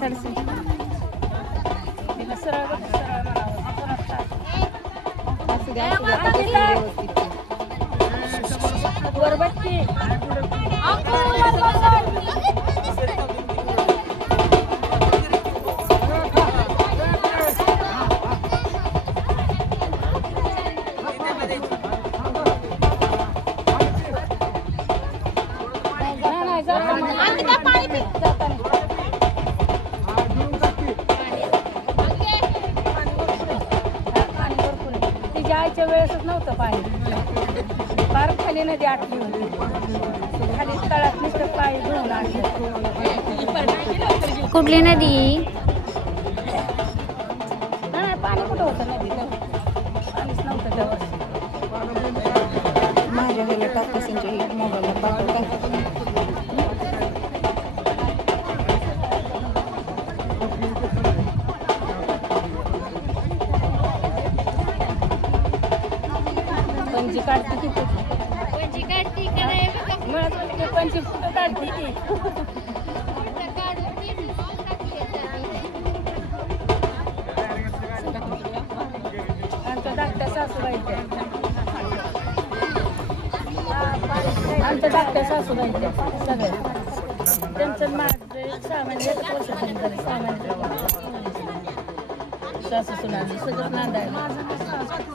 टाक. असू द्या जाताना. आईच्या वेळेसच नव्हतं पाणी. फार खाली नदी आटली होती. खाली तळात नुसतं पाय धुवून आणलं कुठली नदी? नाही पाणी कुठं होतं नदी पाणीच नव्हतं तेव्हा माझ्या ह्याला टाका संजय मोबाईलला पंची काढते किती मुळात म्हणजे पंची कुठं काढते की आमच्या धाकट्या सासूबाईच्या आमच्या धाकट्या सासूबाईच्या सगळ्या त्यांचं माझं एक सहा महिने एक वर्ष तरी झालं सहा महिने सासू सुनांचं सगळं नांदायला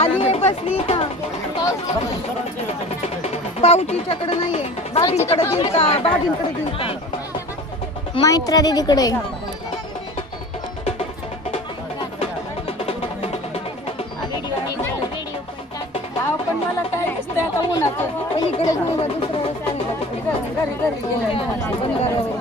आली आहे बसली का पावतीच्याकडे नाहीये. बाबींकडे देऊ का बाबींकडे देऊ का मैत्रा दीदीकडे. पण मला काय दिसतंय आता उन्हाचं. का दुसऱ्या घरी घरी गेलं